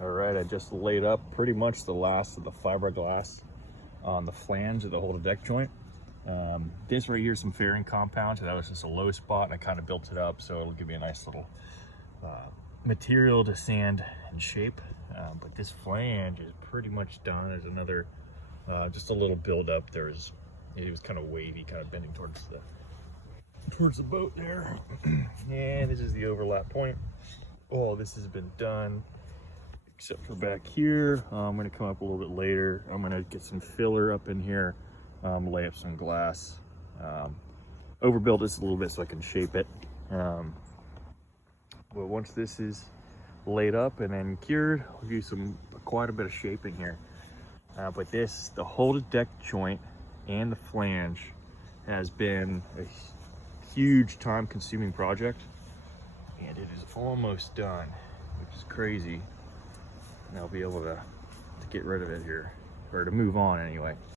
All right, I just laid up pretty much the last of the fiberglass on the flange of the whole deck joint. This right here is some fairing compound, so that was just a low spot, and I kind of built it up so it'll give me a nice little material to sand and shape. But this flange is pretty much done. There's another, just a little build up. It was kind of wavy, kind of bending towards the boat there. And this is the overlap point. All this has been done except for back here. I'm going to come up a little bit later. I'm going to get some filler up in here, lay up some glass, overbuild this a little bit so I can shape it. But once this is laid up and then cured, I'll do quite a bit of shaping here. But the whole deck joint and the flange has been a huge time-consuming project, and it is almost done, which is crazy. And I'll be able to get rid of it here, or to move on anyway.